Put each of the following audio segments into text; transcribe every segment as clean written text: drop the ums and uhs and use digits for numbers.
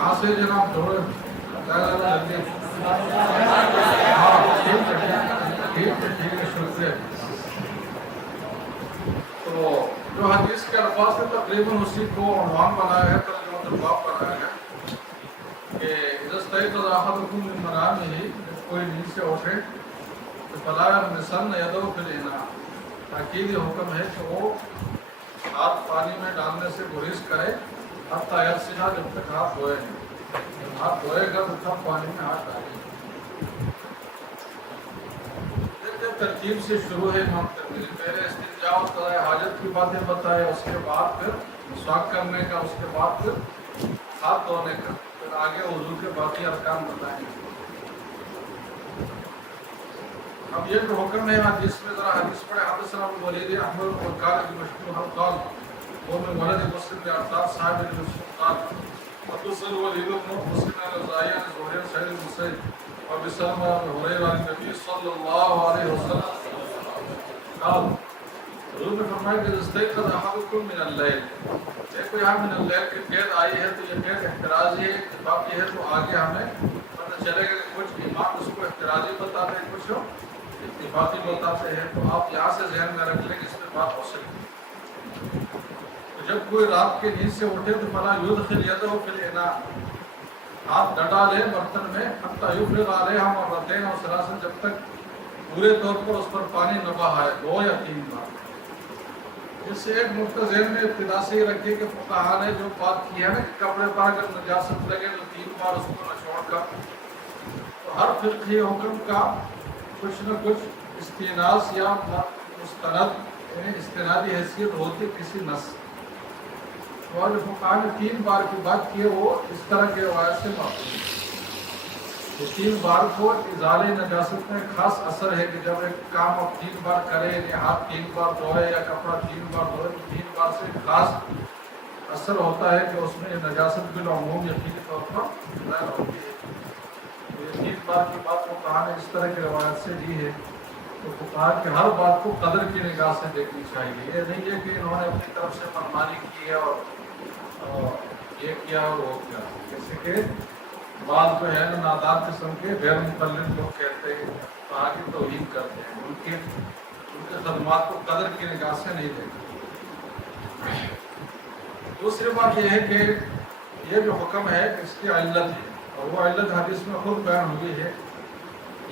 یہاں سے جناب تھوڑے جلدی ہاں ٹھیک ہے شکریہ. تو جو حدیث کے الفاظ سے تقریباً اسی کو عنوان بنایا ہے ترجمہ باب بنایا ہے کہ اذا استيقظ احدكم من منامه جب کوئی نیند سے اٹھے تو فلا يغمسن يده في الاناء. تاکید یہ حکم ہے کہ وہ ہاتھ پانی میں ڈالنے سے گریز کرے حتیٰ یغسل جب تک ہاتھ دھوئے ہیں. جب ہاتھ دھوئے گا تو تب پانی میں ہاتھ ڈالے. ترتیب سے شروع ہے امام ترمذی. پہلے استنجاء اور قضاء حاجت کی باتیں بتائے, اس کے بعد پھر مسواک کرنے کا, اس کے بعد پھر ہاتھ دھونے کا, پھر آگے وضو کے باقی ارکان بتائیں گے. اب یہ جو حکم ہے حدیث میں ذرا حدیث پڑھے. حدثنا ابو الولید احمد بن قال بن مشهور قال ومن ولد مسلم بن صاحب بن قال حدثنا الوليد بن مسلم الرزاعي عن زهير سعيد بن مسيب وبسلمة بن هريرة عن النبي صلى الله عليه وسلم قال حضور نے فرمایا کہ استيقظ احدكم من الليل. دیکھو یہاں من اللیل کی قید آئی ہے تو یہ قید احترازی ہے, اتفاقی ہے, تو آگے ہمیں پتہ چلے گا کہ کچھ امام اس کو احترازی بتاتے ہیں, کچھ اتفاقی بتاتے ہیں. تو آپ یہاں سے ذہن میں رکھ لیں کہ اس میں بات ہو سکتی ہے. جب کوئی رات کے نیند سے اٹھے تو فلا یدخل یدہ فی الاناء, ہاتھ ڈٹا لے برتن میں, حتی یفرغ علیہا مرتین و ثلاثا, جب تک پورے طور پر اس پر پانی نہ بہائے, 2 یا 3 بار. اس سے ایک نقطہ ذہن میں ابتدا سے ہی رکھیے کہ فقہا نے جو بات کی ہے نا کہ کپڑے پر اگر نجاست لگے تو 3 بار اس کو نچوڑ کر, تو ہر فقہی حکم کا کچھ نہ کچھ استئناس یا مستند یعنی استنادی حیثیت ہوتی کسی نص. اور جو فقہا نے 3 بار کی بات کی ہے وہ اس طرح کے روایت سے معقول ہے. 3 بار کو ازالے نجاست میں خاص اثر ہے کہ جب ایک کام آپ 3 بار کریں, یعنی ہاتھ 3 بار دھوئے یا کپڑا 3 بار دھوئے, تو 3 بار سے خاص اثر ہوتا ہے کہ اس میں نجاست بالعموم یقینی طور پر ظاہر ہوتی ہے. یہ 3 بار کی بات کو کہا نے اس طرح کی روایت سے دی ہے. تو کہا کہ ہر بات کو قدر کی نگاہ سے دیکھنی چاہیے. یہ نہیں ہے کہ انہوں نے اپنی طرف سے منمانی کی ہے اور یہ کیا اور وہ کیا. جیسے کہ بعض جو ہے نا نادان قسم کے غیر مقلد لوگ کہتے ہیں, کہا کی توہین کرتے ہیں, ان کے خدمات کو قدر کی نگاہ سے نہیں دیکھتے. دوسری بات یہ ہے کہ یہ جو حکم ہے اس کی علت ہے, اور وہ علت حدیث میں خود بیان ہوئی ہے.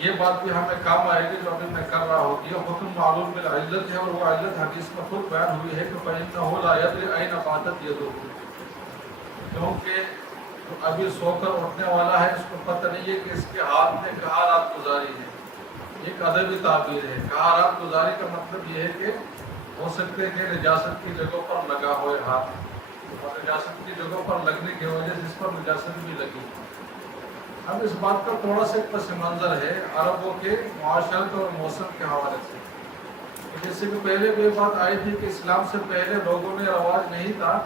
یہ بات بھی ہمیں کام آئے گی جو ابھی میں کر رہا ہوں. یہ حکم معلوم بالعلت ہے, اور وہ علت حدیث میں خود بیان ہوئی ہے کہ فإنه لا يدري أين باتت يده, کیونکہ ابھی سو کر اٹھنے والا ہے اس کو پتہ نہیں ہے کہ اس کے ہاتھ نے کہاں رات گزاری ہے. ایک ادبی تعبیر ہے. کہاں رات گزاری کا مطلب یہ ہے کہ ہو سکتے ہیں کہ نجاست کی جگہوں پر لگا ہوئے ہاتھ, اور نجاست کی جگہوں پر لگنے کی وجہ سے اس پر نجاست بھی لگی. اب اس بات کا تھوڑا سا پس منظر ہے عربوں کے معاشرت اور موسم کے حوالے سے. جیسے کہ پہلے بھی یہ بات آئی تھی کہ اسلام سے پہلے لوگوں نے رواج نہیں تھا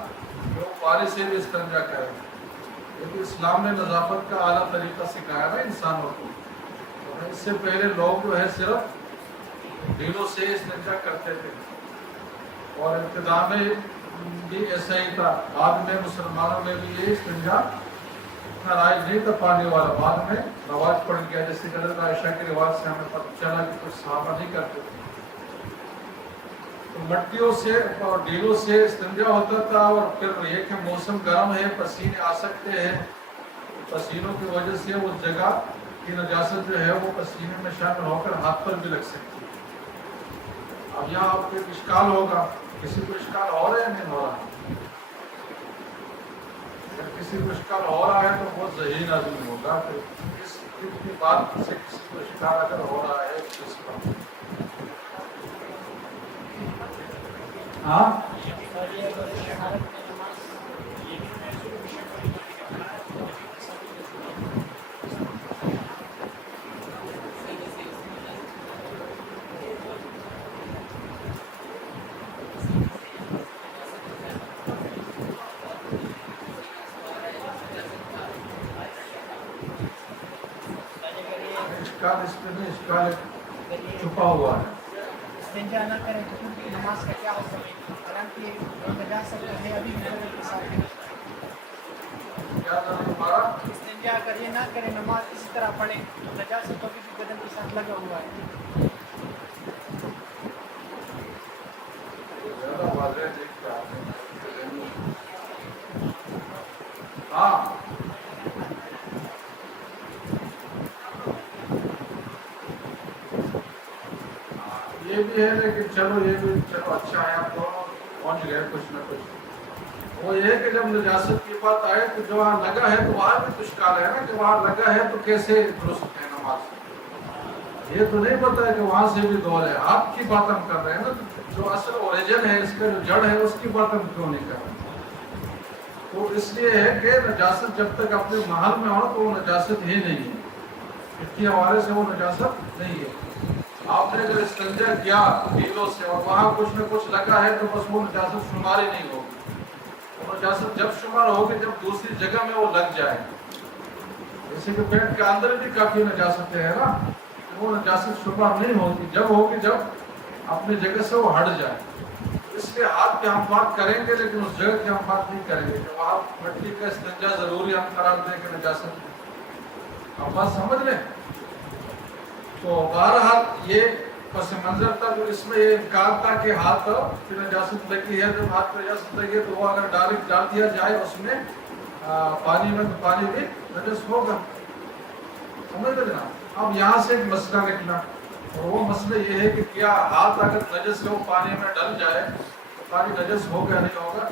کہ وہ پانی سے بھی استنجا کریں, کیونکہ اسلام نے نظافت کا اعلیٰ طریقہ سکھایا نا انسانوں کو. اس سے پہلے لوگ جو ہے صرف ڈھیلوں سے استنجا کرتے تھے, اور ابتدا میں بھی ایسا ہی تھا. بعد میں مسلمانوں میں بھی یہ استنجا اتنا رائج نہیں تھا پانی والا, بعد میں رواج پڑ گیا. جیسے کہ حضرت عائشہ کے رواج سے ہمیں پتہ چلا کہ کچھ صحابہ نہیں کرتے تھے. تو مٹیوں سے اور ڈھیلوں سے استنجا ہوتا تھا, اور پھر یہ کہ موسم گرم ہے, پسینے آ سکتے ہیں, پسینوں کی وجہ سے اس جگہ کی نجاست جو ہے وہ پسینے میں شامل ہو کر ہاتھ پر بھی لگ سکتی ہے. اب یہاں آپ کو ایک اشکال ہوگا, کسی کو اشکال ہو رہا ہے نہیں ہو رہا؟ اگر کسی کو اشکال ہو رہا ہے تو بہت ذہین آدمی ہوگا کہ اس کی بات سے کسی کو اشکال اگر ہو رہا ہے اس پر. ہاں اس میں بھی اشکال چھپا ہوا ہے. استنجا نہ کریں تو نماز کا کیا حکم ہے؟ حالانکہ نجاست ہے ابھی اجازت نہیں ہمارا استنجا اگر یہ نہ کرے نماز اسی طرح پڑھے نجاست تو بھی بدن کے ساتھ لگا ہوا ہے. زیادہ واضح دیکھ کے آتے ہیں. ہاں یہ بھی ہے لیکن چلو یہ بھی چلو اچھا ہے. آپ دونوں پہنچ گئے کچھ نہ کچھ. وہ یہ ہے کہ جب نجاست کی بات آئے تو جو وہاں لگا ہے تو وہاں بھی کچھ کال ہے نا کہ وہاں لگا ہے تو کیسے درست ہے نماز. یہ تو نہیں پتا ہے کہ وہاں سے بھی دور ہے. آپ کی بات ہم کر رہے ہیں نا جو اصل اوریجن ہے اس کا جو جڑ ہے اس کی بات ہم کیوں نہیں کر رہے. تو اس لیے ہے کہ نجاست جب تک اپنے محل میں ہو تو وہ نجاست ہی نہیں ہے. اس کے حوالے سے وہ نجاست نہیں ہے. آپ نے اگر استنجا کیا ہیلوں سے اور وہاں کچھ نہ کچھ لگا ہے تو بس وہ نجاست شمار ہی نہیں ہوگی. وہ نجاست جب شمار ہوگی جب دوسری جگہ میں وہ لگ جائے. جیسے کہ پیٹ کے اندر بھی کافی نجاستیں ہیں نا وہ نجاست شمار نہیں ہوگی. جب ہوگی جب اپنی جگہ سے وہ ہٹ جائے. اس لیے ہاتھ کے ہم بات کریں گے لیکن اس جگہ کی ہم بات نہیں کریں گے کہ وہاں مٹی کا استنجا ضروری ہم قرار دیں کہ نجاست. آپ بات سمجھ لیں. تو بہرحال یہ پس منظر تھا جو اس میں یہ امکان تھا کہ ہاتھ کی نجاست لگی ہے. جب ہاتھ کی نجاست لگی ہے تو وہ اگر ڈائریکٹ ڈال دیا جائے اس میں پانی میں تو پانی بھی نجس ہوگا. سمجھ لے نا. اب یہاں سے ایک مسئلہ نکلا اور وہ مسئلہ یہ ہے کہ کیا ہاتھ اگر نجس ہو پانی میں ڈل جائے تو پانی نجس ہوگا نہیں ہوگا.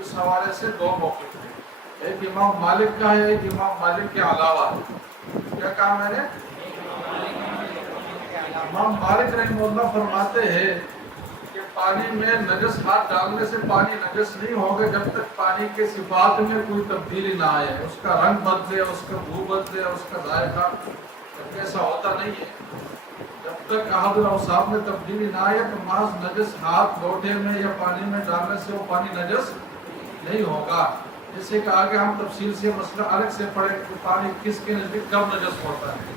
اس حوالے سے دو موقف ہیں. ایک امام مالک کا ہے ایک امام مالک کے علاوہ ہے. کیا کہا میں نے؟ امام مالک رحمہ اللہ فرماتے ہیں کہ پانی میں نجس ہاتھ ڈالنے سے پانی نجس نہیں ہوگا جب تک پانی کے صفات میں کوئی تبدیلی نہ آئے. اس کا رنگ بدلے اس کا بو بدلے اس کا ذائقہ ایسا ہوتا نہیں ہے. جب تک احد الاوصاف میں تبدیلی نہ آئے تو محض نجس ہاتھ لوٹے میں یا پانی میں ڈالنے سے وہ پانی نجس نہیں ہوگا. جیسے کہ آگے ہم تفصیل سے مسئلہ الگ سے پڑھیں کہ پانی کس کے نزدیک کب نجس ہوتا ہے.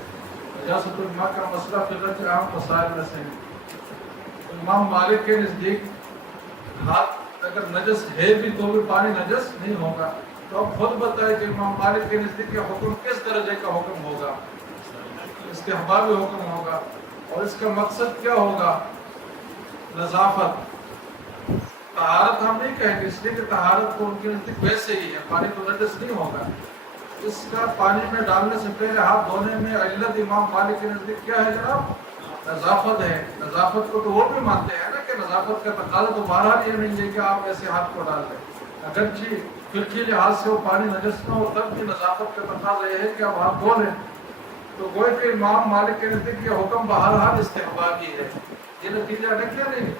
نجاست الماء کا مسئلہ فقہ کے اہم مسائل میں سے ہے. امام مالک کے نزدیک ہاتھ اگر نجس ہے بھی تو بھی پانی نجس نہیں ہوگا. تو اب خود بتائے کہ امام مالک کے نزدیک یہ حکم کس درجے کا حکم ہوگا. استحبابی حکم ہوگا. اور اس کا مقصد کیا ہوگا؟ نظافت. طہارت ہم نہیں کہیں گے اس لیے کہ طہارت تو ان کے نزدیک ویسے ہی ہے. پانی تو نجس نہیں ہوگا. اس کا پانی میں ڈالنے سے پہلے ہاتھ دھونے میں علت امام مالک کے نزدیک کیا ہے جناب؟ نظافت ہے. نظافت کو تو وہ بھی مانتے ہیں نا کہ نظافت کا تقاضا تو بہرحال یہ نہیں ہے کہ آپ ایسے ہاتھ کو ڈال دیں. اگرچہ فقہی لحاظ سے وہ پانی نجس نہ ہو تب بھی نظافت کا تقاضا یہ ہے کہ آپ ہاتھ دھو لیں. تو گوئے کہ امام مالک کے نزدیک یہ حکم بہرحال استحبابی ہے. یہ نتیجہ نکلا نہیں.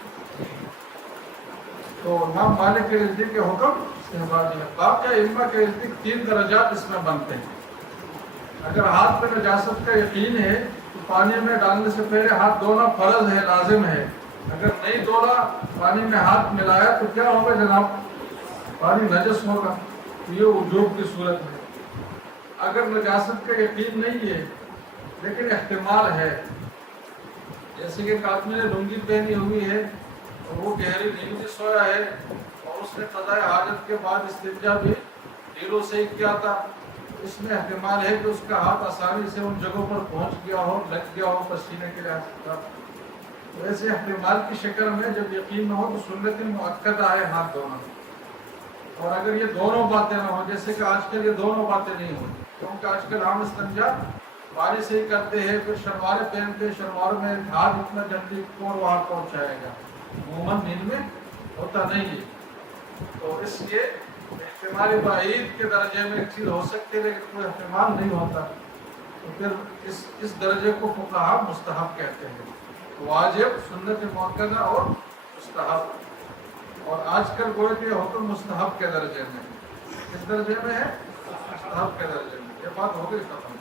تو امام مالک کے نزدیک یہ حکم استحبابی ہے. باقی ائمہ کے نزدیک 3 درجات اس میں بنتے ہیں. اگر ہاتھ پہ نجاست کا یقین ہے تو پانی میں ڈالنے سے پہلے ہاتھ دھونا فرض ہے لازم ہے. اگر نہیں دھونا پانی میں ہاتھ ملایا تو کیا ہوگا جناب؟ پانی نجس ہوگا. یہ وجوب کی صورت ہے. اگر نجاست کا یقین نہیں ہے لیکن احتمال ہے جیسے کہ ایک آدمی نے لنگی پہنی ہوئی ہے اور وہ گہری نیند سے سویا ہے اور اس نے قضاء حاجت کے بعد استنجا بھی ڈھیلوں سے ہی کیا تھا. اس میں احتمال ہے کہ اس کا ہاتھ آسانی سے ان جگہوں پر پہنچ گیا ہو لگ گیا ہو پسینے کے لحاظ سے. تو ایسے احتمال کی شکل میں جب یقین نہ ہو تو سنت مؤکدہ ہے ہاتھ دھونا. اور اگر یہ دونوں باتیں نہ ہوں جیسے کہ آج کل یہ دونوں باتیں نہیں ہوں کیونکہ آج کل ہم استنجا پانی سے ہی کرتے ہیں پھر شلواریں پہنتے ہیں شلوار میں ہاتھ اتنا جلدی کون وہاں پہنچائے گا. عموماً نیند میں ہوتا نہیں ہے. تو اس لیے احتمال بعید کے درجے میں ایک چیز ہو سکتی ہے لیکن کوئی احتمال نہیں ہوتا. تو پھر اس درجے کو فقہاء مستحب کہتے ہیں. واجب سنت مؤکدہ اور مستحب. اور آج کل گوئے کہ حکم مستحب کے درجے میں. کس درجے میں ہے؟ مستحب کے درجے میں. یہ بات ہو گئی ختم.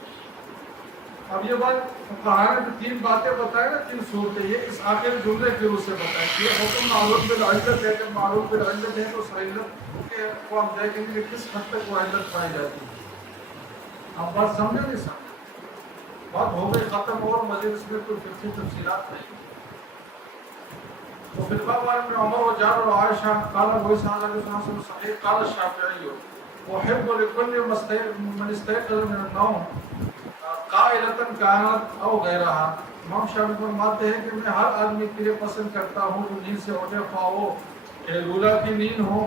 اب یہ بات فقہاء نے 3 باتیں بتائیں نا 3 صورتیں یہ اس آخر جملے کے روح سے بتائیں. یہ حکم معروف بالعلت ہے کہ معروف بالعلت ہے تو اس علت کے کو ہم دیکھیں گے کہ کس حد تک وہ علت پائی جاتی ہے. آپ بات سمجھے نہیں سمجھے؟ بات ہو گئی ختم اور مزید اس میں کوئی فقہی تفصیلات نہیں. تو پھر باب عمر و جابر و عائشہ قال ابو اسحاق صحیح قال الشافعی أحب لكل من استيقظ من النوم قائلة كانت أو غيرها. امام شافعی فرماتے ہیں کہ میں ہر آدمی کے لیے پسند کرتا ہوں جو نیند سے اٹھے، خواہ وہ قیلولہ کی نیند ہو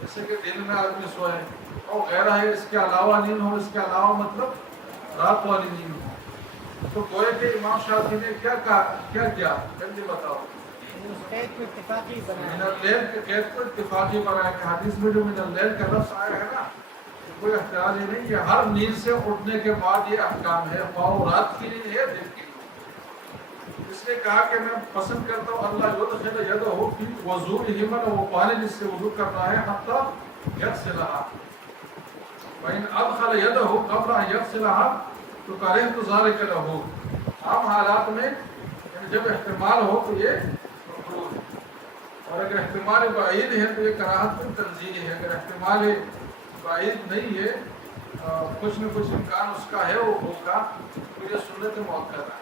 جیسے کہ دن میں آدمی سوئے، اور غیرہ ہے اس کے علاوہ نیند ہو، اس کے علاوہ مطلب رات والی نیند ہو. تو گوئے کہ امام شافعی نے کیا کیا جلدی بتاؤ. اس قید کو اتفاقی من بنایا. اللیل کے قید کو اتفاقی بنایا کہ حدیث میں جو من اللیل کا لفظ آیا ہے نا، کوئی اختیار ہی نہیں، یہ ہر نیند سے اٹھنے کے بعد یہ احکام ہے، خواہ وہ رات کی نیند ہے دن کی نیند. اس نے کہا کہ میں پسند کرتا ہوں اللہ یدخل یدہ فی وضوئہ، وہ پانی جس سے وضو کرنا ہے، حتی یغسلھا، وإن أدخل يده قبل أن يغسلها تو کرہت ذلک لہ. عام حالات میں یعنی جب احتمال ہو تو یہ مکروہ ہے، اور اگر احتمال بعید ہے تو یہ کراہت تنزیہی ہے. اگر احتمال بعید نہیں ہے، کچھ نہ کچھ امکان اس کا ہے وہ ہوگا، تو یہ سنت مؤکدہ ہے.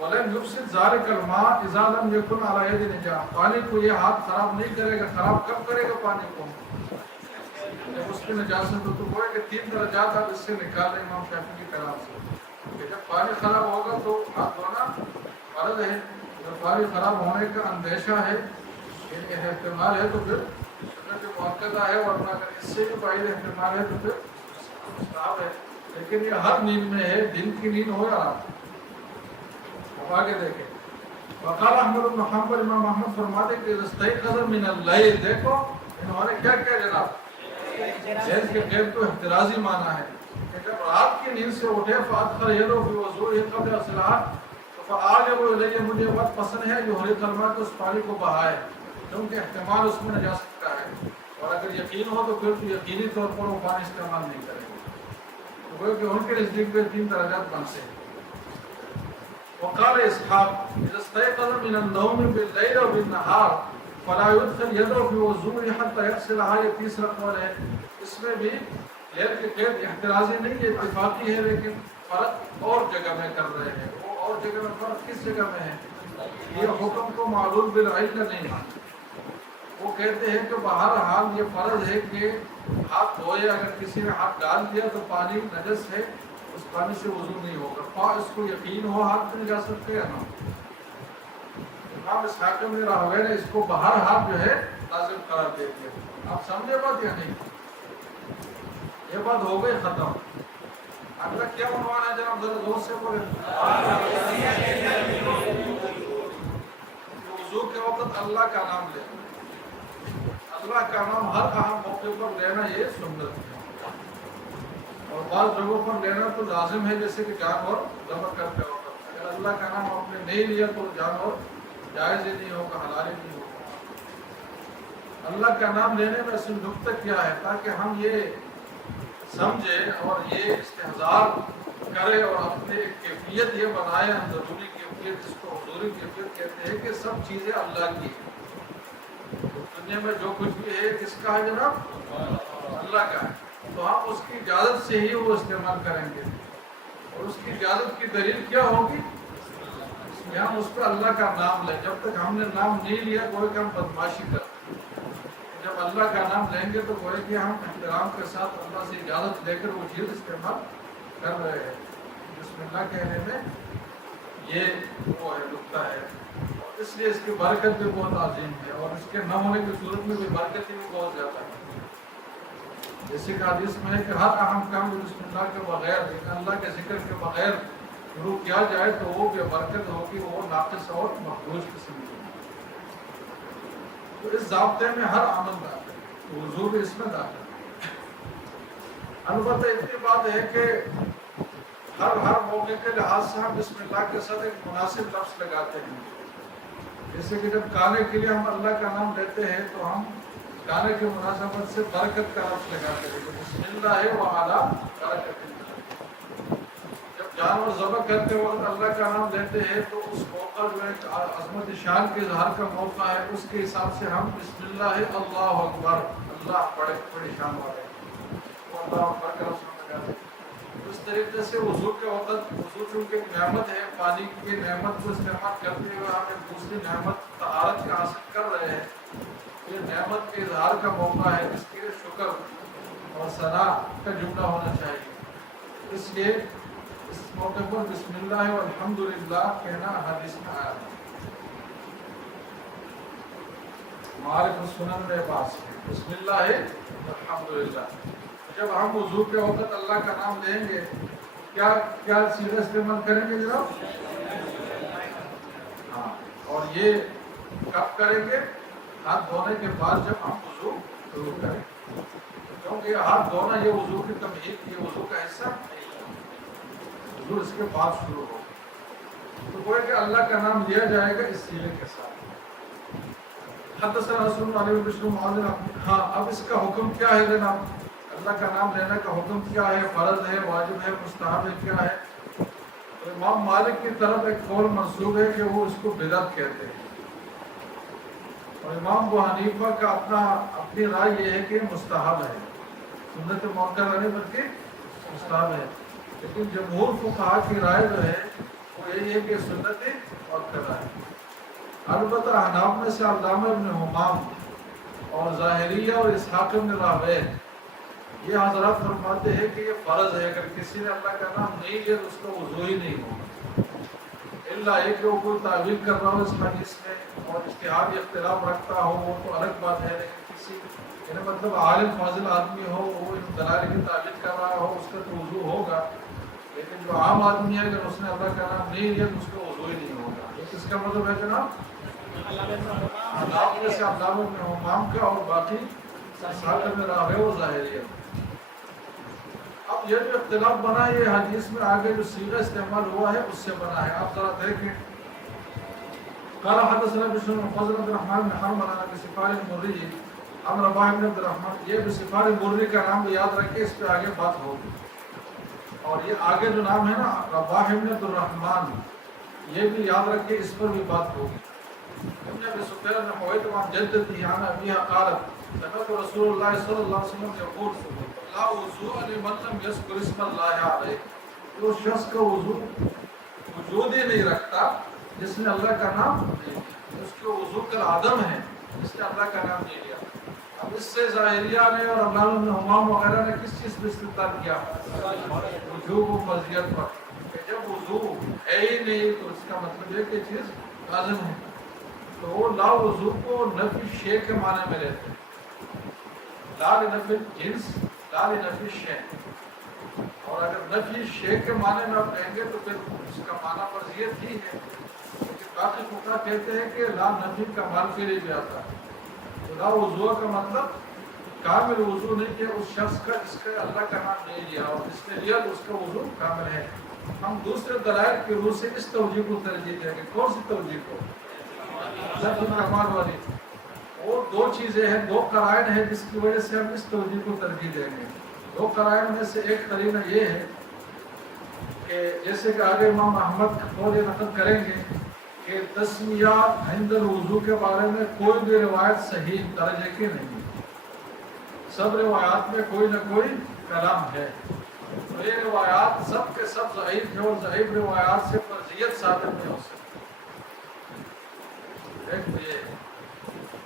وَلَمْ يُفْسِدْ ذَلِكَ الْمَاءَ إِذَا لَمْ يَكُنْ عَلَى يَدِ نِجَاسَةٍ. پانی کو یہ ہاتھ خراب نہیں کرے گا. خراب کب کرے گا پانی کو؟ جب اس کی نجاست ہو. تو وہ کہ 3 درجات آپ اس سے نکال رہے امام شافعی کی طرف سے کہ جب پانی خراب ہوگا تو ہاتھ دھونا فرض ہے. جب پانی خراب ہونے کا اندیشہ ہے، یعنی احتمال ہے، تو پھر سنت مؤکدہ ہے، ورنہ اگر اس سے بھی بعید احتمال ہے تو پھر مستحب ہے. لیکن یہ ہر نیند میں ہے، دن کی نیند ہو یا رات. اب آگے دیکھیں. وقال احمد بن حنبل، امام احمد فرماتے کہ استيقظ من اللیل. دیکھو انہوں نے کیا کیا جناب، جیل کے قید کو احترازی مانا ہے کہ جب رات کی نیند سے اٹھے فادخل یدہ فی وضوئہ قبل غسلھا، فاعجب الیہ، مجھے بہت پسند ہے جو ہری کلمہ کو اس پانی کو بہائے، کیونکہ احتمال اس میں نجاست کا ہے، اور اگر یقین ہو تو پھر تو یقینی طور پر وہ پانی استعمال نہیں کرے گا. تو وہ کہ ان کے نزدیک میں 3 درجات بنتے ہیں. وقال اسحاق اذا استيقظ من النوم بالليل وبالنهار فلا يدخل يده في وضوءه حتى يغسلها. یہ تیسرا قول ہے. اس میں بھی لیل کے قید احترازی نہیں ہے، اتفاقی ہے، لیکن فرق اور جگہ میں کر رہے ہیں. وہ اور جگہ میں فرق کس جگہ میں ہے؟ یہ حکم کو معلوم بالعلم نہیں ہے. وہ کہتے ہیں کہ بہرحال یہ فرض ہے کہ ہاتھ دھوئے، اگر کسی نے ہاتھ ڈال دیا تو پانی نجس ہے، اس پانی سے وضو نہیں ہوگا، خواہ اس کو یقین ہو ہاتھ میں جا سکتے ہیں نا. امام اسحاق بن راہویہ نے اس کو بہرحال جو ہے لازم قرار دے دیا. آپ سمجھے بات یا نہیں؟ یہ بات ہو گئی ختم. اگلا کیا عنوان ہے جناب، ذرا زور سے بولے. وضو کے وقت اللہ کا نام لے. اللہ کا نام ہر اہم موقع پر لینا یہ سنت ہے، اور بعض جگہوں پر لینا تو لازم ہے، جیسے کہ جانور ذبح کرتے وقت. اگر اللہ کا نام آپ نے نہیں لیا تو جانور جائز ہی نہیں ہوگا، حلال ہی نہیں ہوگا. اللہ کا نام لینے میں اصل نقطہ کیا ہے؟ تاکہ ہم یہ سمجھے اور یہ استحضار کرے اور اپنے ایک کیفیت یہ بنائے، اندرونی کیفیت جس کو حضوری کیفیت کہتے ہیں، کہ سب چیزیں اللہ کی ہیں. دنیا میں جو کچھ بھی ہے کس کا ہے جناب؟ اللہ کا ہے. تو ہم اس کی اجازت سے ہی وہ استعمال کریں گے، اور اس کی اجازت کی دلیل کیا ہوگی؟ کہ ہم اس پہ اللہ کا نام لیں. جب تک ہم نے نام نہیں لیا کوئی کہ ہم بدماشی کرتے. جب اللہ کا نام لیں گے تو کوئی کہ ہم احترام کے ساتھ اللہ سے اجازت لے کر وہ چیز استعمال کر رہے ہیں. بسم اللہ کہنے میں یہ وہ ہے، نقطہ ہے. اور اس لیے اس کی برکت بھی بہت عظیم ہے، اور اس کے نہ ہونے کی صورت میں بھی برکت بھی بہت زیادہ ہے. جیسے کہ حدیث میں ہے کہ ہر اہم کام بسم اللہ کے بغیر، اللہ کے ذکر کے بغیر شروع کیا جائے تو وہ بے برکت ہوگی، وہ ناقص اور مخدوش قسم کی. تو اس ضابطے میں ہر عمل داخل ہے، وضو بھی اس میں داخل ہے. البتہ اتنی بات ہے کہ ہر موقع کے لحاظ سے ہم بسم اللہ کے ساتھ ایک مناسب لفظ لگاتے ہیں. جیسے کہ جب کھانے کے لیے ہم اللہ کا نام لیتے ہیں تو ہم کھانے کی مناسبت سے برکت کا لفظ لگاتے ہیں. بسم اللہ وعلی برکت اللہ. جب جانور ذبح کرتے وقت اللہ کا نام لیتے ہیں تو اس موقع جو ایک عظمت شان کے اظہار کا موقع ہے، اس کے حساب سے ہم بسم اللہ اللہ اکبر، اللہ بڑی شان والے، وہ اللہ اکبر کا لفظ لگاتے ہیں. اس طریقے سے وضو کے وقت، وضو چونکہ ایک نعمت ہے، پانی کی نعمت کو استعمال کرتے ہوئے ہم ایک دوسری نعمت طہارت کا حاصل کر رہے ہیں. یہ نعمت کے اظہار کا موقع ہے، اس کے لیے شکر اور ثنا کا جملہ ہونا چاہیے. اس لیے اس موقع پر بسم اللہ والحمدللہ کہنا حدیث میں آیا ہے. معارف السنن میں پاس بسم اللہ والحمدللہ. جب ہم وضو کے وقت اللہ کا نام لیں گے کیا صیغہ استعمال کریں گے جناب؟ ہاں. اور یہ کب کریں گے؟ ہاتھ دھونے کے بعد جب ہم وضو شروع کریں گے، کیونکہ ہاتھ دھونا یہ وضو کی تمہید، یہ وضو کا حصہ نہیں ہے. وضو اس کے بعد شروع ہو. تو کوئی کہ اللہ کا نام لیا جائے گا اس صیغے کے ساتھ. حدثنا رسول علیہ وسلم. ہاں اب اس کا حکم کیا ہے جناب؟ اللہ کا نام لینے کا حکم کیا ہے؟ فرض ہے، واجب ہے، مستحب ہے، کیا ہے؟ تو امام مالک کی طرف ایک قول منسوب ہے کہ وہ اس کو بدعت کہتے ہیں، اور امام ابو حنیفہ کا اپنی رائے یہ ہے کہ مستحب ہے. سنت مؤکدہ نہیں بلکہ مستحب ہے. لیکن جمہور فقہا کی رائے جو ہے وہ یہی ہے کہ سنت مؤکدہ ہے. البتہ حناف میں سے علامہ ابن حمام اور ظاہریہ اور اسحاق بن راہویہ یہ حضرات فرماتے ہیں کہ یہ فرض ہے. اگر کسی نے اللہ کا نام نہیں لیا تو اس کا وضو ہی نہیں ہوگا، الا یہ کہ وہ کوئی تعویل کر رہا ہو اس حدیث میں اور اجتہادی اختلاف رکھتا ہو وہ تو الگ بات ہے. لیکن کسی یعنی مطلب عالم فاضل آدمی ہو، وہ ان دلائل کی تعویل کر رہا ہو، اس کا تو وضو ہوگا. لیکن جو عام آدمی ہے اگر اس نے اللہ کا نام نہیں لیا تو اس کا وضو ہی نہیں ہوگا. یہ کس کا مطلب ہے جناب؟ علامہ سے علامہ ابن حمام کا اور باقی اسحاق بن راہویہ اور ظاہریہ. اب یہ جو اختلاف بنا یہ حدیث میں آگے جو صیغہ استعمال ہوا ہے اس سے بنا ہے. آپ ذرا دیکھیں. قال حدثنا بشر بن فضل بن الرحمن بن حرملہ عن سفار المری عن رباح بن عبد الرحمن. یہ سفار المری کا نام یاد رکھیں، اس پہ آگے بات ہوگی. اور یہ آگے جو نام ہے نا رباح بن عبد الرحمن، یہ بھی یاد رکھیں، اس پر بھی بات ہوگی. ابن ابي سفيان بن حويط عن جدته عن ابيها قالت سمعت رسول الله صلى الله عليه وسلم يقول لا وضوء لمن لم يذكر اسم الله عليه. جو شخص کا وضو وجود ہی نہیں رکھتا جس نے اللہ کا نام نہیں لیا، اس کے وضو کا عدم ہے جس نے اللہ کا نام نہیں لیا. اب اس سے ظاہریہ نے اور علامہ ابن حمام وغیرہ نے کس چیز پہ استدلال کیا؟ وجوب و فرضیت پر. کہ جب وضو ہے ہی نہیں تو اس کا مطلب یہ کہ چیز لازم ہے. تو وہ لا وضو کو نفی شے کے معنی میں لیتے ہیں. لا لنفی جنس، لا لنفی شے. اور اگر نفی شے کے معنی میں آپ لیں گے تو پھر اس کا معنی فرضیت ہی ہے. لیکن باقی فقہا کہتے ہیں کہ لا نفی کمال کے لیے بھی آتا ہے. تو لا وضو کا مطلب کامل وضو نہیں کیا اس شخص کا جس کا اللہ کا نام نہیں لیا، اور جس نے لیا تو اس کا وضو کامل ہے. ہم دوسرے دلائل کی روح سے اس توجہ کو ترجیح دیں گے. کون سی توجہ کو؟ لفظ کمال والی. اور دو چیزیں ہیں، دو قرائن ہیں جس کی وجہ سے ہم اس توجہ کو ترجیح دیں گے. دو قرائن میں سے ایک قرینہ یہ ہے کہ جیسے کہ آگے امام احمد قول نقل کریں گے کہ تسمیہ عند الوضو کے بارے میں کوئی بھی روایت صحیح درجے کی نہیں. سب روایات میں کوئی نہ کوئی کلام ہے. تو یہ روایات سب کے سب ضعیف ہیں، اور ضعیف روایات سے فرضیت ثابت نہیں ہو سکتی.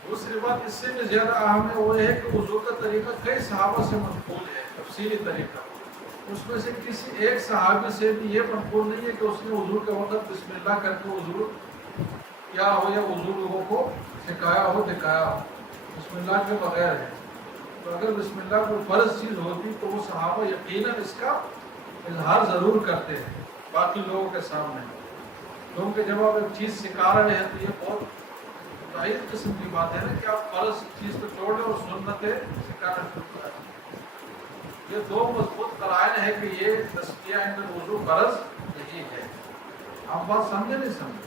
دوسری بات اس سے بھی زیادہ اہم ہے وہ ہے کہ وضو کا طریقہ کئی صحابہ سے منقول ہے، تفصیلی طریقہ. اس میں سے کسی ایک صحابی سے بھی یہ منقول نہیں ہے کہ اس نے وضو کے وقت بسم اللہ کر کے وضو کیا ہو یا وضو لوگوں کو سکھایا ہو، دکھایا ہو. بسم اللہ کے بغیر ہے. تو اگر بسم اللہ کوئی فرض چیز ہوتی تو وہ صحابہ یقیناً اس کا اظہار ضرور کرتے ہیں باقی لوگوں کے سامنے. کیونکہ جب آپ ایک چیز سکھا رہے ہیں تو یہ بہت ظاہر قسم کی بات ہے نا کہ آپ فرض چیز کو چھوڑ دیں اور سنتیں سکھانا شروع کریں. یہ دو مضبوط قرائن ہے کہ یہ تسمیہ عند الوضو فرض نہیں ہے. آپ بات سمجھے نہیں سمجھے؟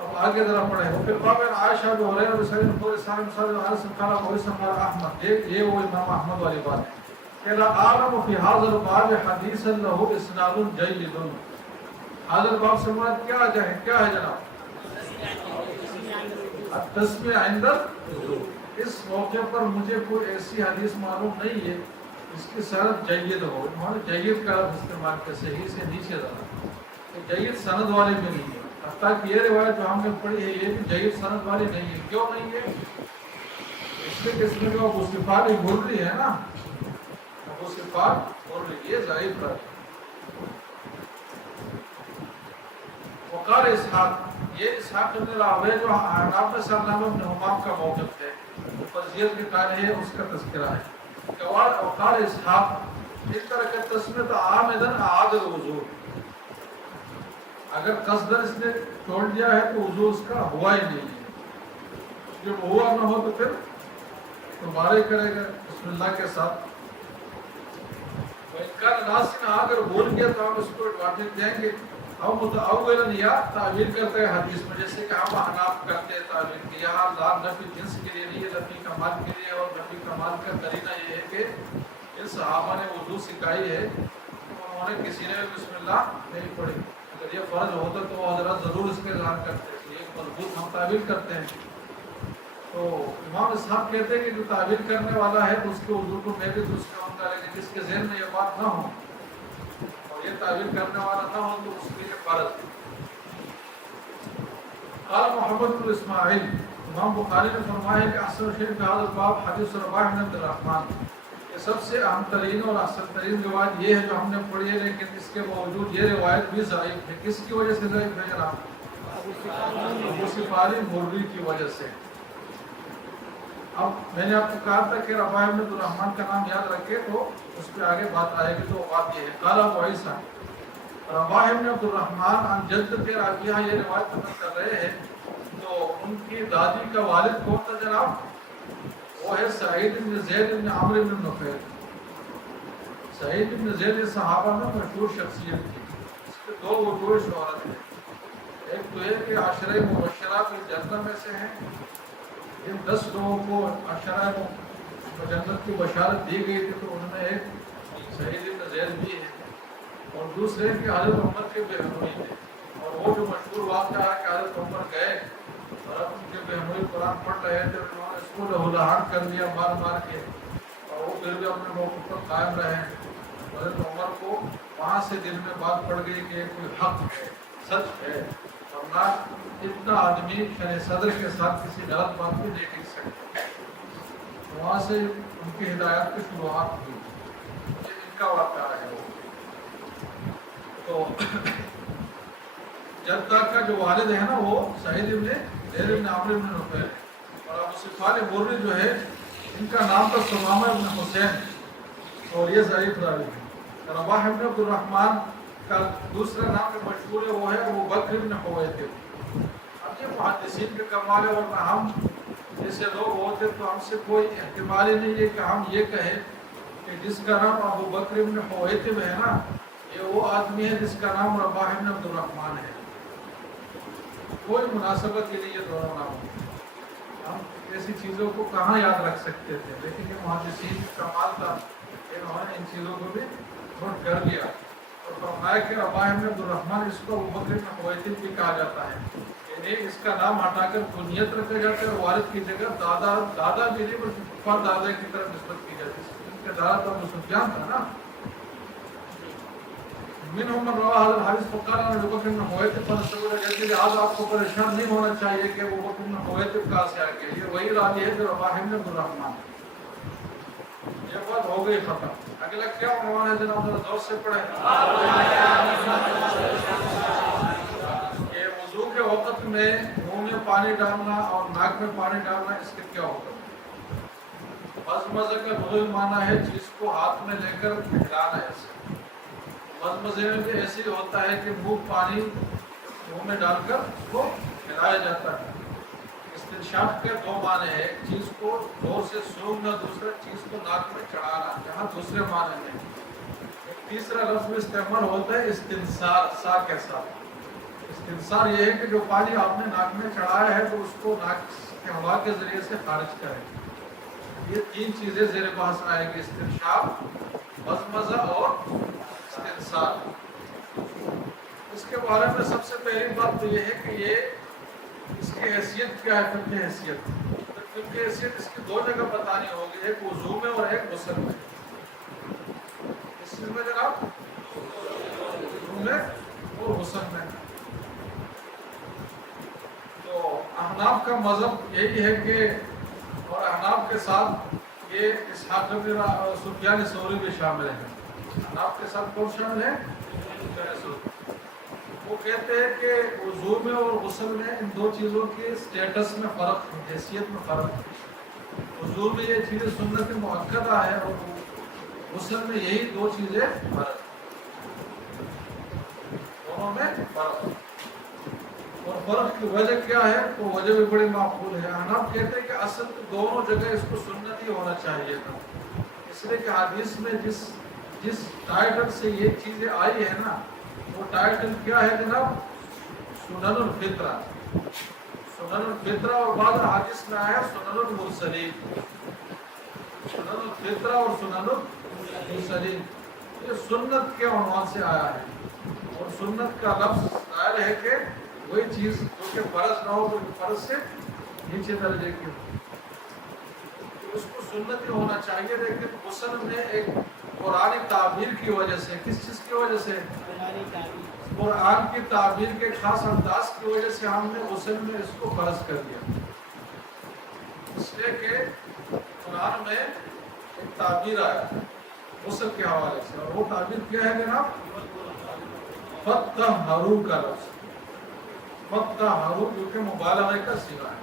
اب آگے ذرا پڑھیں. پھر باب عائشہ جو ہو رہے ہیں بسائن پورے سارے مسائل عارض سمکھانا ہوئی سمکھانا احمد. یہ وہ امام احمد والی بات ہے کہ لا عالم فی حاضر باب حدیث له اسناد جید. حاضر باب سے مراد کیا ہے جناب؟ التسمیہ عند الوضو. اس موقع پر مجھے کوئی ایسی حدیث معلوم نہیں ہے اس کی سند جید ہو. انہوں نے جید کا استعمال کیا، صحیح سے نیچے ڈالا. جید سند والے میں نہیں ہے. حتیٰ کہ یہ روایت جو ہم نے پڑھی ہے یہ بھی جید سند والی نہیں ہے. کیوں نہیں ہے؟ اس لیے کہ اس میں جو مصطفیٰ مرری ہے نا ابو صفات اور یہ ضعیف ہے. وقال اسحاق، یہ اسحاق ابن راہویہ جو احناف میں سرنامہ ابن حمام کا موقف ہے، فضیلت کے قائل ہے، اس کا تذکرہ ہے. وقال اسحاق اس طرح کا تسمیت عامدن اعاد الوضوء، اگر قصدن اس نے چھوڑ دیا ہے تو وضو اس کا ہوا ہی نہیں ہے. جب ہوا نہ ہو تو پھر دوبارہ کرے گا بسم اللہ کے ساتھ. اگر بھول گیا تو ہم اس کو ایڈوانٹیج دیں گے. ہم متعولاً یا تعبیر کرتے ہیں حدیث میں، جیسے کہ ہم احناف کرتے ہیں تعبیر کی، یہاں لا نفی جنس کے لیے نہیں ہے، نفی کمال کے لیے. اور نفی کمال کا قرینہ یہ ہے کہ ان صحابہ نے وضو سکھائی ہے، انہوں نے کسی نے بسم اللہ نہیں پڑھی. اگر یہ فرض ہوتا تو وہ حضرات ضرور اس کے اظہار کرتے ہیں. یہ مضبوط ہم تعبیر کرتے ہیں. تو امام اسحاق کہتے ہیں کہ جو تعبیر کرنے والا ہے اس کے وضو کو میں بھی درست کروں گا، لیکن جس کے ذہن میں یہ بات نہ ہو اور یہ تعبیر کرنے والا نہ ہو تو اس کے لیے فرض ہے. قال محمد بن اسماعیل، امام بخاری نے فرمایا کہ احسن شیء فی ھذا الباب حدیث رباح بن عبد الرحمن، کہ سب سے اہم ترین اور احسن ترین روایت یہ ہے جو ہم نے پڑھی ہے، لیکن اس کے باوجود یہ روایت بھی ضعیف ہے. کس کی وجہ سے ضعیف ہے جناب؟ ابو صفاری مرری کی وجہ سے. اب میں نے آپ کو کہا تھا کہ رباح بن عبد الرحمن کا نام یاد رکھے تو اس پہ آگے بات آئے گی. تو بات یہ ہے، قال ابو عیسیٰ رباح بن عبد الرحمن عن جد کے راویہ، یہ روایت نقل کر رہے ہیں. تو ان کی دادی کا والد کون تھا جناب؟ وہ ہے سعید بن زید بن عمرو بن نفیل. سعید بن زید صحابہ میں مشہور شخصیت تھی. اس کے دو وجوہ شہرت ہیں. ایک تو یہ کہ عشرہ مبشرہ بالجنہ میں سے ہیں، ان 10 لوگوں کو عشرہ جنت کی بشارت دی گئی تھی، تو ان میں ایک سعید بن زید بھی ہے. اور دوسرے کہ حضرت عمر کے بہنوئی تھے. اور وہ جو مشہور واقعہ ہے کہ حضرت عمر گئے اور اب ان کے بہنوئی قرآن پڑھ رہے تھے، انہوں نے اس کو لہولہان کر دیا مار مار کے، اور وہ پھر بھی اپنے موقف پر قائم رہے. حضرت عمر کو وہاں سے دل میں بات پڑ گئی کہ کوئی حق ہے، سچ ہے، ورنہ اتنا آدمی یعنی صدر کے ساتھ کسی غلط بات بھی نہیں کر سکتے. وہاں سے ان کی ہدایت کی شروعات ہوئی. یہ ان کا واقعہ ہے. وہ تو جدہ کا جو والد ہے نا وہ سعید بن زید بن عمرو بن نفیل. اور ابو صفوان مرری جو ہے ان کا نام تھا ثمامہ بن حسین، اور یہ ضعیف راوی ہے. رباح بن عبد الرحمن کا دوسرا نام جو مشہور ہے وہ ہے ابو بکر بن حویتب. اب یہ محدثین کے کمال ہے، ورنہ ہم جیسے لوگ ہوتے تو ہم سے کوئی احتمال ہی نہیں ہے کہ ہم یہ کہیں کہ جس کا نام ابو بکر بن حویتب ہے نا، یہ وہ آدمی ہے جس کا نام رباح بن عبد الرحمن ہے. کوئی مناسبت ہی نہیں ہے دونوں ناموں. ہم ایسی چیزوں کو کہاں یاد رکھ سکتے تھے، لیکن یہ محدثین کا کمال تھا، انہوں نے ان چیزوں کو بھی نوٹ کر لیا. اور فرمایا کہ رباح بن عبد الرحمن اس کو ابو بکر بن حویتب بھی کہا جاتا ہے. یعنی اس کا نام ہٹا کر کنیت رکھا جاتا ہے، اور والد کی جگہ دادا بھی نہیں بلکہ پر دادا کی طرف نسبت کی جاتی ہے. ان کا دادا تو ابو سفیان تھا نا. منهم من رواه هذا الحديث فقال انا ابو بکر بن حویتب فنسبه الى لہذا آپ کو پریشان نہیں ہونا چاہیے کہ ابو بکر بن حویتب کہاں سے آ گئے. یہ وہی راوی ہے جو رباح بن عبد الرحمن. یہ بات ہو گئی ختم. اگلا کیا عنوان ہے جناب؟ ذرا زور سے پڑھیں. کہ وضو کے وقت میں منہ میں پانی ڈالنا اور ناک میں پانی ڈالنا، اس کے کیا ہوگا؟ مزمزہ کا لغوی معنی ہے چیز کو ہاتھ میں لے کر ہلانا. ایسے مزمزے میں بھی ایسے ہوتا ہے کہ منہ پانی منہ میں ڈال کر اس کو ہلایا جاتا ہے. استنشاق کے دو معنی ہیں، ایک چیز کو زور سے سونگنا، دوسرا چیز کو ناک میں چڑھانا، جہاں دوسرے معنی میں. ایک تیسرا لفظ میں استعمال ہوتا ہے استنثار، سا کے ساتھ. استنثار یہ ہے کہ جو پانی آپ نے ناک میں چڑھایا ہے تو اس کو ناک کے ہوا کے ذریعے سے خارج کریں. یہ تین چیزیں زیر بحث آئے گی: استنشاق، مزمزہ اور استنثار. اس کے بارے میں سب سے پہلی بات تو یہ ہے کہ یہ اس کی حیثیت کیا ہے، فقہی حیثیت. فقہی حیثیت اس کی دو جگہ بتانی ہوگی، ایک وضو میں اور ایک غسل میں. اس چیز میں جناب وضو میں اور غسل میں. تو احناف کا مذہب یہی ہے کہ، اور احناف کے ساتھ یہ اسحاق بن سفیان ثوری بھی شامل ہیں. آپ کے ساتھ کون شامل ہے؟ سفیان ثوری. وہ کہتے ہیں کہ وضو میں اور غسل میں ان دو چیزوں کے سٹیٹس میں فرق ہے، حیثیت میں فرق ہے. وضو میں یہ چیزیں سنت مؤکدہ ہے اور غسل میں یہی دو چیزیں فرق، دونوں میں فرق. اور فرق کی وجہ کیا ہے؟ تو وجہ بھی بڑی معقول ہے. حنف کہتے ہیں کہ اصل دونوں جگہ اس کو سنت ہی ہونا چاہیے تھا، اس لیے کہ حدیث میں جس ٹائٹل سے یہ چیزیں آئی ہے نا، وہ ٹائٹل کیا ہے جناب؟ سنن الفطرہ. سنن الفطرہ اور بعض حدیث میں آیا سنن المرسلین. سنن الفطرہ اور سنن المرسلین یہ سنت کے عنوان سے آیا ہے. اور سنت کا لفظ ظاہر ہے کہ وہی چیز جو کہ فرض نہ ہو تو فرض سے نیچے درجے کی ہو، اس کو سنت ہی ہونا چاہیے. لیکن غسل میں ایک قرآن تعبیر کی وجہ سے، کس چیز کی وجہ سے؟ قرآن کی تعبیر کے خاص انداز کی وجہ سے ہم نے غسل میں اس کو فرض کر دیا. اس لیے کہ قرآن میں ایک تعبیر آیا غسل کے حوالے سے، اور وہ تعبیر کیا ہے جناب؟ فَتَّحَّرُوا کا لفظ. فَتَّحَّرُوا جو کہ مبالغہ کا صیغہ ہے.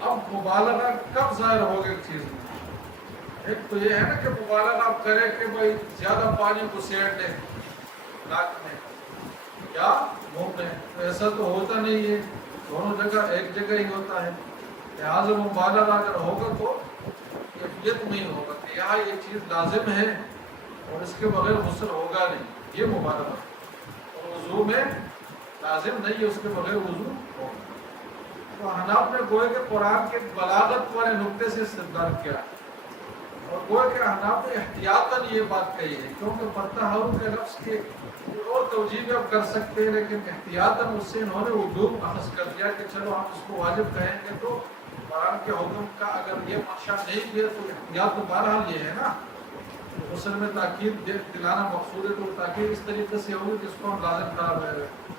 اب مبالغہ کب ظاہر ہوگا ایک چیز میں؟ ایک تو یہ ہے نا کہ مبالغہ آپ کریں کہ بھائی زیادہ پانی کو سیٹ لیں ناک میں یا منہ میں، تو ایسا تو ہوتا نہیں ہے، دونوں جگہ ایک جگہ ہی ہوتا ہے. لہٰذا مبالغہ اگر ہوگا تو کیفیت میں ہی ہوگا کہ یہاں یہ چیز لازم ہے اور اس کے بغیر غسل ہوگا نہیں، یہ مبالغہ. اور وضو میں لازم نہیں ہے، اس کے بغیر وضو ہوگا. تو حناف نے گوئے کہ قرآن کے بلاغت والے نقطے سے استدلال کیا، اور گوئے کہ حناف نے احتیاطاً یہ بات کہی ہے، کیونکہ فَتَّحَّرُوا کے لفظ کے اور توجیہ بھی آپ کر سکتے ہیں، لیکن احتیاطاً اس سے انہوں نے وجوب اخذ کر دیا کہ چلو ہم اس کو واجب کہیں گے تو قرآن کے حکم کا اگر یہ منشا نہیں کیا تو احتیاط تو بہرحال یہ ہے نا. غسل میں تاکید دلانا مقصود ہے، تو تاکید اس طریقے سے ہوگی جس کو ہم لازم قرار دے رہے ہیں.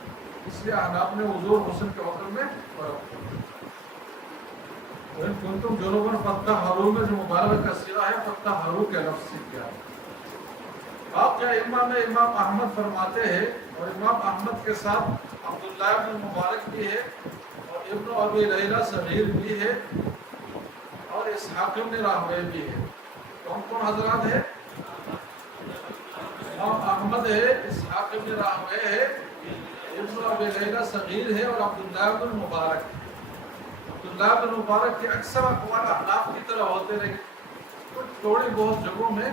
اس لیے حناف نے وضو اور غسل کے وقت میں فرق کیا. تم جنوباً فَتَّحَّرُوا میں جو مبالغہ کا صیغہ ہے فَتَّحَّرُوا کے لفظ سے کیا ہے. آپ کیا امام احمد فرماتے ہیں، اور امام احمد کے ساتھ عبداللہ بن مبارک بھی ہے اور ابن ابی لیلہ صغیر بھی ہے اور اسحاق بن راہویہ بھی ہے. کون کون حضرات ہیں؟ امام احمد ہے، اسحاق بن راہویہ ہے، ابن ابی لیلہ صغیر ہے اور عبداللہ بن مبارک ہے. عبداللہ بن مبارک کے اکثر اقوال احناف کی طرح ہوتے رہے، کچھ تھوڑی بہت جگہوں میں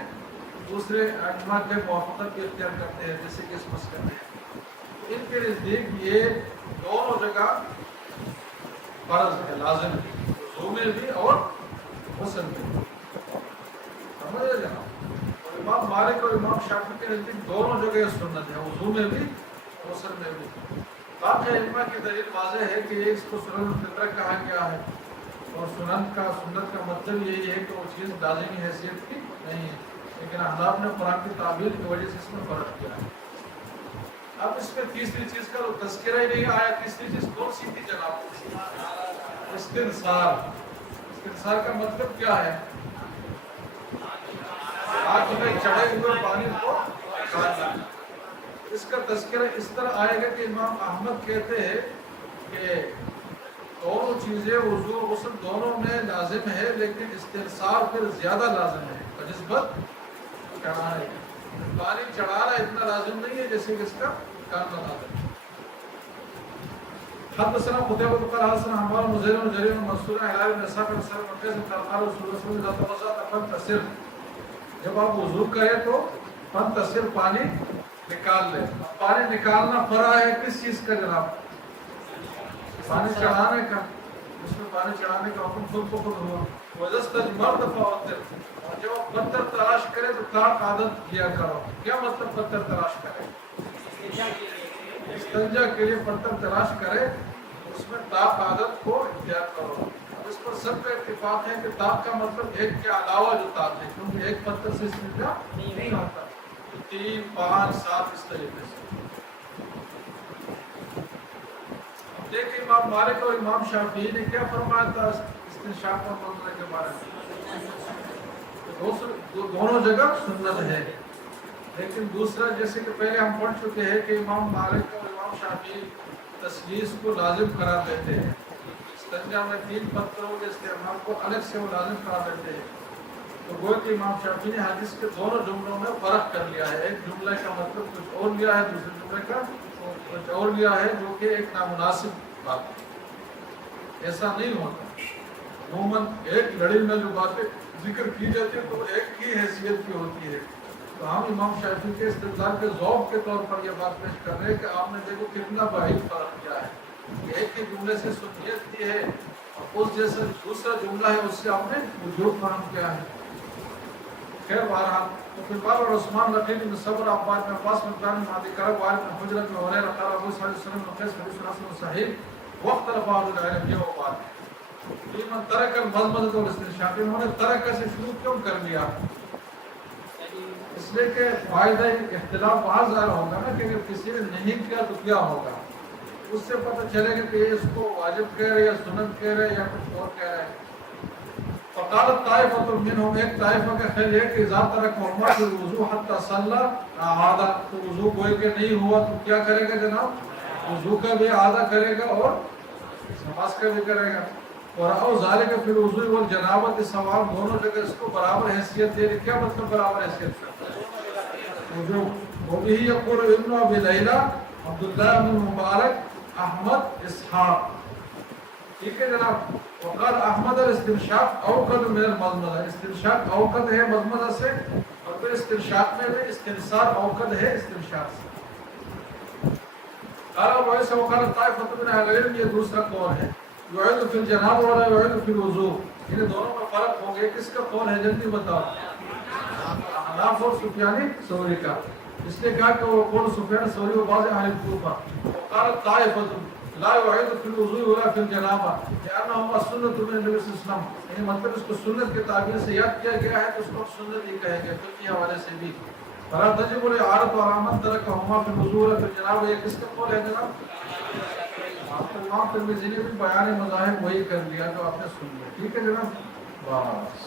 دوسرے ائمہ کے موافقت بھی اختیار کرتے ہیں، جیسے کہ اس مسئلے میں ان کے نزدیک یہ دونوں جگہ فرض ہے، لازم ہے، وضو میں بھی اور غسل میں بھی. سمجھ رہے جناب؟ اور امام مالک اور امام شافعی کے نزدیک دونوں جگہ سنت ہے، وضو میں بھی غسل میں بھی. باقی ائمہ کی دلیل واضح ہے کہ اس کو سنن الفطرہ کہا گیا ہے، اور سنت کا مطلب یہی ہے کہ وہ چیز لازمی حیثیت کی نہیں ہے. لیکن احناف نے قرآن کی تعبیر کی وجہ سے اس میں فرق کیا ہے. اب اس میں تیسری چیز کا تذکرہ ہی نہیں آیا. تیسری چیز کون سی تھی جناب؟ استنصار. استنصار کا مطلب کیا ہے؟ آنکھ میں چڑھے ہوئے پانی کو نکالنا. اس کا تذکرہ اس طرح آئے گا کہ امام احمد کہتے ہیں کہ دونوں چیزیں وضو اور غسل دونوں میں لازم ہے، لیکن استنصار پھر زیادہ لازم ہے بنسبت چڑھانے. پانی چڑھانا اتنا لازم نہیں ہے جیسے کہ اس کا کام بتا دیں. حدثنا قتيبة قال حدثنا حماد بن زيد بن جرير بن منصور عن هلال بن اسحاق بن سلمة بن قيس قال رسول الله صلى الله عليه وسلم فانتصر. جب آپ وضو کریں تو فانتصر پانی نکال لیں. پانی نکالنا فرع ہے کس چیز کا جناب؟ پانی چڑھانے کا. اس میں پانی چڑھانے کا حکم خود کو خود ہوا. وَجَسْتَجْمَرْتَ فَوَتِّرْ. اور جب آپ پتھر تلاش کرے تو طاق عادت کیا کرو. کیا مطلب پتھر تلاش کرے؟ استنجا کے لیے پتھر تلاش کرے، اس میں طاق عادت کو اختیار کرو. اس پر سب کا اتفاق ہے کہ طاق کا مطلب ایک کے علاوہ جو طاق ہے، کیونکہ ایک پتھر سے استنجا نہیں ہوتا. 3 5 7 اس طریقے سے. دیکھیں امام مالک اور امام شافعی نے کیا فرمایا تھا استنشاق اور مضمضہ کے بارے میں؟ دونوں جگہ سنت ہے، لیکن دوسرا جیسے کہ پہلے ہم پڑھ چکے ہیں کہ امام مالک اور امام شافعی تسلیس کو لازم قرار دیتے ہیں، استنجا میں 3 پتھروں کے استعمال کو الگ سے وہ لازم قرار دیتے ہیں۔ تو وہ کہ امام شافعی نے حدیث کے دونوں جملوں میں فرق کر لیا ہے، ایک جملے کا مطلب کچھ اور لیا ہے، دوسرے جملے کا کچھ اور لیا ہے، جو کہ ایک نامناسب بات ہے۔ ایسا نہیں ہوتا، عموماً ایک لڑی میں جو باتیں ذکر کی جاتی ہے تو وہ ایک ہی حیثیت کی ہوتی ہے۔ تو ہم امام شافعی کے استدلال کے ذوق کے طور پر یہ بات پیش کر رہے ہیں کہ آپ نے دیکھو کتنا بعید فرق کیا ہے، کہ ایک ہی جملے سے سنیت کی ہے اور اس جیسا دوسرا جملہ ہے اس سے آپ نے وجوب فراہم کیا ہے۔ خیر بہرحال تو پھر بار اور عثمان رقیب بن صبر عباد میں عباس میں قرآن مادی کرب وارد میں حجرت میں ہریرہ قال ابو صلی اللہ علیہ وسلم قیس حدیث حسن صحیح وقت رفاہ العلم یہ وہ بات ہے۔ من ترک المضمضۃ والاستنشاق، انہوں نے ترک سے شروع کیوں کر لیا؟ اس لیے کہ فائدہ اختلاف وہاں ظاہر ہوگا نا کہ اگر کسی نے نہیں کیا تو کیا ہوگا، اس سے پتہ چلے گا کہ یہ اس کو واجب کہہ رہے یا سنت کہہ رہے یا کچھ اور کہہ رہے ہیں۔ فقالت طائفۃ منہم، ایک طائفہ کا خیال ہے کہ اذا ترک محمد الوضوء حتی صلی اعادہ، تو وضو کوئی کہ نہیں ہوا تو کیا کرے گا جناب؟ وضو کا بھی اعادہ کرے گا اور نماز کا بھی کرے گا۔ اور او ذالک فی الوضوء والجنابۃ سواء، دونوں جگہ اس کو برابر حیثیت دے رہی۔ کیا مطلب برابر حیثیت؟ وضو وبه يقول ابن ابي ليلى عبد الله بن مبارک احمد اسحاق، ٹھیک ہے جناب۔ وقال احمد الاستنشاق اوقد من المضمضہ، استنشاق اوقد ہے مضمضہ سے، اور پھر استنشاق میں بھی استنثار اوقد ہے استنشاق سے۔ قال ویسا وقال طائفۃ من اہل العلم، یہ دوسرا قول ہے، یعید فی الجنابہ ولا یعید فی الوضوء، ان دونوں میں فرق ہو گیا۔ کس کا قول ہے جلدی بتاؤ؟ احناف اور سفیان ثوری کا۔ اس نے کہا کہ وہ قول سفیان ثوری و بعض اہل کوفہ۔ وقال طائفۃ لا يعيد في الوضوء ولا في الجنابہ لأنهما سنة من النبي صلی اللہ علیہ وسلم، یعنی مطلب اس کو سنت کے تعبیر سے یاد کیا گیا ہے تو اس کو سنت ہی کہیں گے، فقہی حوالے سے بھی۔ فلا تجب الإعارة على من تركهما في الوضوء ولا في الجنابہ، یہ کس کا قول ہے جناب؟ امام ترمذی نے بھی بیان مذاہب وہی کر لیا جو آپ نے سن لیا، ٹھیک ہے جناب، بس۔